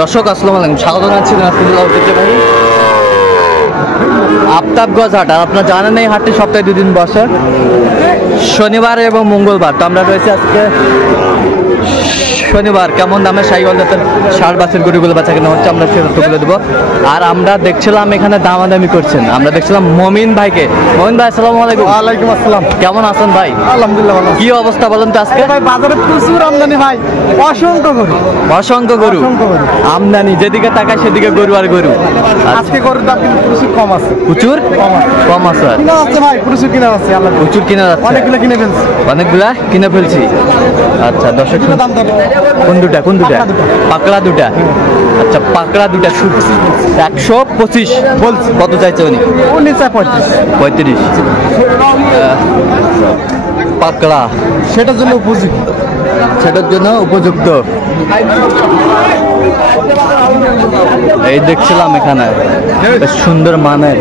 দর্শক আসসালামু আলাইকুম, স্বাগত জানাচ্ছি আফতাবগঞ্জ হাট। আর আপনারা জানেন এই হাটটি সপ্তাহে 2 দিন বসে, শনিবার এবং মঙ্গলবার। তো আমরা রয়েছে আজকে শনিবার। কেমন দামে শাহিওয়াল জাতের ষাঁড় বাছুর গরুগুলো বেচা কেনা হচ্ছে আমরা সেটা তুলে দেবো। আর আমরা দেখছিলাম এখানে দামাদামি করছেন, আমরা দেখছিলাম মমিন ভাইকে। মমিন ভাই আসসালামু আলাইকুম। ওয়ালাইকুম আসসালাম। কেমন আছেন ভাই? আলহামদুলিল্লাহ ভালো। কি অবস্থা বলেন তো আজকে? ভাই বাজারে প্রচুর আমদানি ভাই, অসংখ্য গরু। অসংখ্য গরু আমদানি, যেদিকে তাকায় সেদিকে গরু আর গরু। আজকে গরুর দাম কিন্তু প্রচুর কম আছে। প্রচুর কম আছে কিনা আছে ভাই, প্রচুর কিনা আছে। আল্লাহ প্রচুর কিনা যাচ্ছে, অনেকগুলো কিনে ফেলছি। অনেকগুলা কিনে ফেলছি। আচ্ছা দর্শক, দাম ধরো কোন দুটা? পাকড়া দুটা। আচ্ছা পাকড়া দুটা 125 বলছি। কত চাইছে উনি? 35 পাকড়া, সেটার জন্য উপযুক্ত। এই দেখছিলাম এখানে বেশ সুন্দর মানের।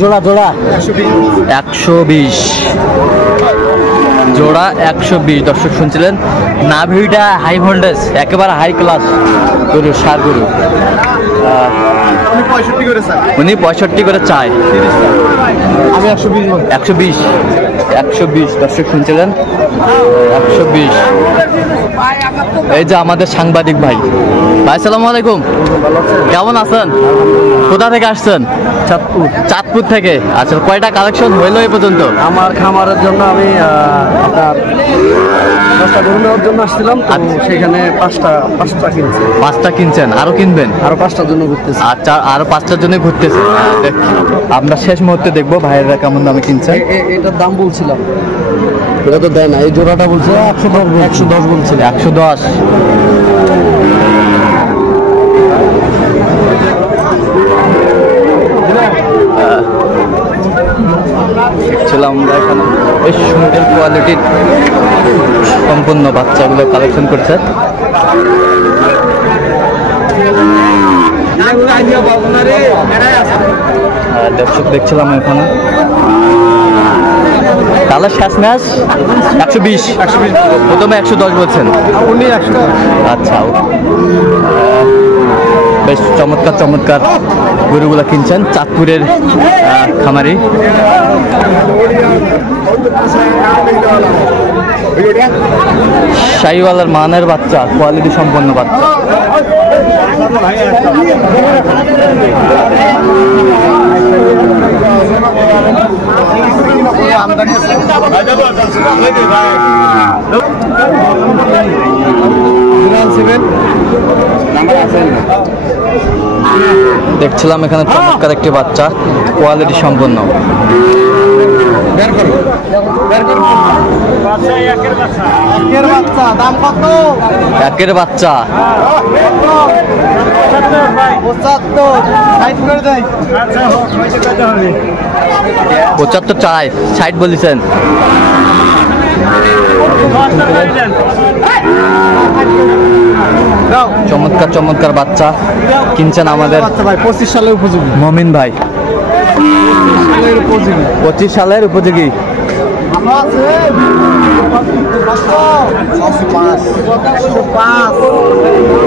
জোড়া 120 জোড়া 120। দর্শক শুনছিলেন, নাভিটা হাই ভোল্টেজ, একেবারে হাই ক্লাস গরু, ষাঁড় গরু। উনি 65 করে চায়, আমি 120। দর্শক শুনছিলেন 120। এই যে আমাদের সাংবাদিক ভাই। ভাই আসসালামু আলাইকুম, কেমন আছেন? কোথা থেকে আসছেন? চাঁদপুর থেকে। আচ্ছা, কয়টা কালেকশন হইলো এই পর্যন্ত? আমার খামারের জন্য আমি আপনার 10টা গরু নেওয়ার জন্য আসছিলাম, সেখানে 5টা কিনছি। 5টা কিনছেন, আরো কিনবেন? আরো 5টার জন্য ঘুরতেছি। আচ্ছা, আরো 5টার জন্য ঘুরতেছে। আমরা শেষ মুহূর্তে দেখবো ভাইয়েরা কেমন দামে কিনছে। এটার দাম বলছিলাম, এটা তো দেয় না। এই জোড়াটা বলছে 110 বলছিল। 110। দেখছিলাম আমরা এখানে বেশ সুন্দর কোয়ালিটির সম্পূর্ণ বাচ্চাগুলো কালেকশন করছে। দর্শক দেখছিলাম এখানে তাহলে শেষ ম্যাচ 120। প্রথমে 110 বলছেন। আচ্ছা, বেশ চমৎকার গরুগুলা কিনছেন চাঁদপুরের খামারি। শাহিওয়ালের মানের বাচ্চা, কোয়ালিটি সম্পন্ন বাচ্চা। দেখছিলাম এখানে চমৎকার একটি বাচ্চা, কোয়ালিটি সম্পন্ন। একের বাচ্চা 75 চাই, 60 বলেছেন। চমৎকার বাচ্চা কিনছেন আমাদের 25 সালের উপযোগী মমিন ভাই। 25 সালের উপযোগী।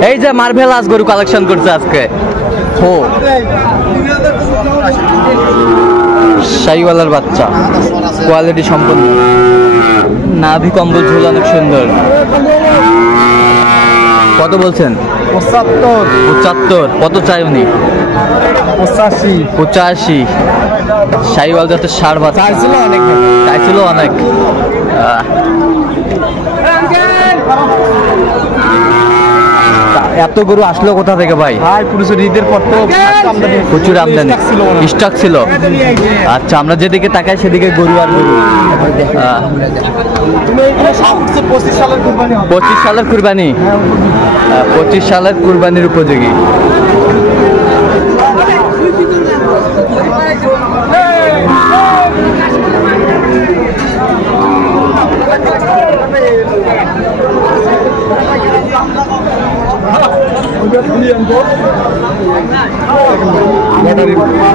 এই যে মার্ভেলাস গরু কালেকশন করছে আজকে। শাহিওয়ালের বাচ্চা, কোয়ালিটি সম্পন্ন, নাভি কম্বল ঝুল অনেক সুন্দর। কত বলছেন? 75। কত চাই উনি? 85। শাহিওয়াল জাতের ষাঁড় বাচ্চা চাইছিল অনেক। এত গরু আসলো কোথা থেকে ভাই? প্রচুর ঈদের পর তো প্রচুর আমদানি, স্টক ছিল। আচ্ছা, আমরা যেদিকে তাকাই সেদিকে গরু আর গরু। 25 সালের কুরবানি, 25 সালের কুরবানির উপযোগী।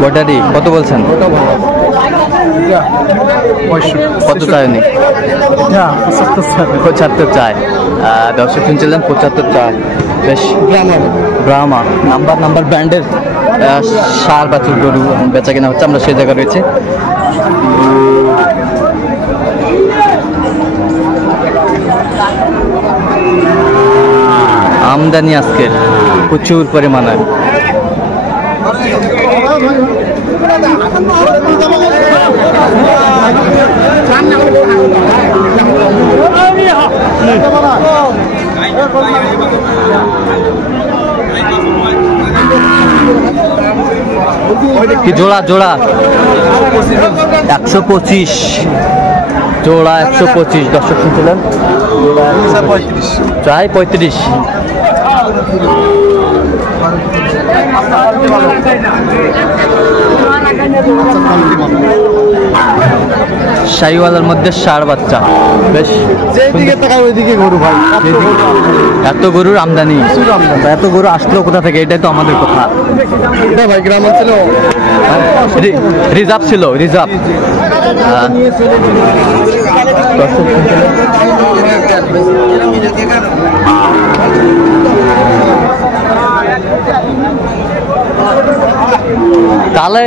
বটারি কত বলছেন? কত চায়নি? 75 চায়। দর্শক শুনছিলেন 75 চায়। বেশ ব্রাহ্মা নাম্বার ব্র্যান্ডের সার বাছুর গরু বেচা কেনা হচ্ছে, আমরা সেই জায়গায় রয়েছে। আমদানি আজকে প্রচুর পরিমাণে। কি জোড়া 125 জোড়া 125। দর্শক শুনছিলেন চাই 35। শাহিওয়ালের মধ্যে ষাঁড় বাচ্চা। বেশ যেদিকে তাকায় ওইদিকে গরু ভাই, এত গরুর আমদানি, এত গরু আসলো কোথা থেকে? এটাই তো আমাদের কথা ভাই। গ্রাম অঞ্চলে রিজার্ভ ছিল, রিজার্ভ। তাহলে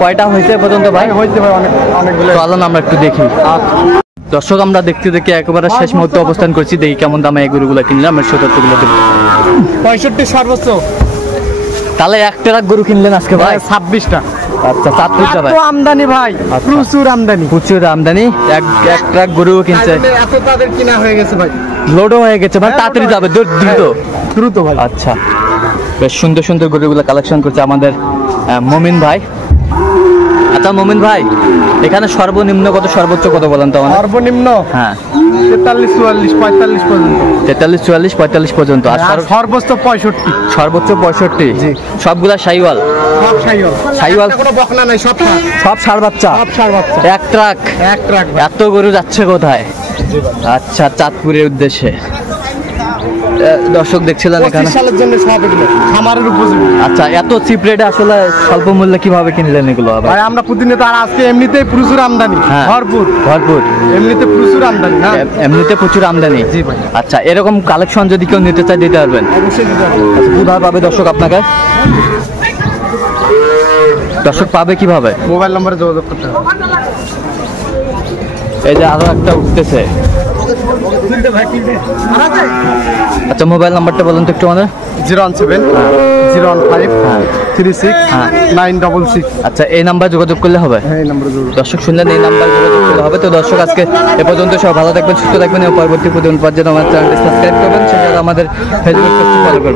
কয়টা হয়েছে পর্যন্ত ভাই? হয়েছে ভাই অনেকগুলো। চলুন আমরা একটু দেখি। দর্শক আমরা দেখতে দেখতে একেবারে শেষ মুহূর্তে অবস্থান করছি, দেখি কেমন দামে এই গরুগুলো কিনলাম। আমরা সত্যগুলো দেখি 65 সর্বোচ্চ। তাহলে এক ট্রাক গরু কিনলেন আজকে ভাই? 26টা। আচ্ছা 27টা ভাই। আমদানি ভাই, প্রচুর আমদানি, প্রচুর আমদানি। এক ট্রাক গরু কিনছে, এত তাদের কিনা হয়ে গেছে ভাই, লোডও হয়ে গেছে ভাই। তাড়াতাড়ি যাবে, দ্রুত ভাই। আচ্ছা বেশ সুন্দর সুন্দর গরুগুলো কালেকশন করছে আমাদের মমিন ভাই। আচ্ছা মমিন ভাই, এখানে সর্বনিম্ন কত সর্বোচ্চ কত বলেন তো? সর্বনিম্ন হ্যাঁ 43 44 45 পর্যন্ত। 43 44 45 পর্যন্ত। আর সর্বোচ্চ 65। সর্বোচ্চ 65। সবগুলা শাহিওয়াল? সব শাহিওয়াল, কোনো বকনা নাই, সব ষাঁড় বাচ্চা। এক ট্রাক এত গরু যাচ্ছে কোথায়? আচ্ছা চাঁদপুরের উদ্দেশ্যে। দর্শক দেখছিলেন এখানে সালের জন্য সব এগুলো খামারের উপযোগী। আচ্ছা এত চিপ রেটে আসলে স্বল্প মূল্যে কিভাবে কিনলেন এগুলো? ভাই আমরা প্রতিনিয়ত, আর আজকে এমনিতেই প্রচুর আমদানি, ভরপুর এমনিতে প্রচুর আমদানি। হ্যাঁ এমনিতে প্রচুর আমদানি। জি ভাই। আচ্ছা এরকম কালেকশন যদি কেউ নিতে চায় দিতে পারবেন? অবশ্যই দিতে পারবেন। কোথায় পাবে দর্শক আপনাকে? দর্শক পাবে কিভাবে? মোবাইল নম্বরে যোগাযোগ করতে হবে। এই যে আরো একটা উঠতেছে। আচ্ছা মোবাইল নাম্বারটা বলুন তো একটু আমাদের। 017 015 36 966। আচ্ছা এই নাম্বার যোগাযোগ করলে হবে? হ্যাঁ এই নাম্বারে যোগাযোগ। দর্শক শুনলেন, এই নাম্বার যোগাযোগ করলে হবে। তো দর্শক আজকে এ পর্যন্ত, সব ভালো থাকবেন, সুস্থ থাকবেন এবং পরবর্তী প্রতিদিন পাওয়ার জন্য আমার চ্যানেলটি সাবস্ক্রাইব করবেন, সেটা আমাদের ফেসবুক পেজটি ফলো করবেন।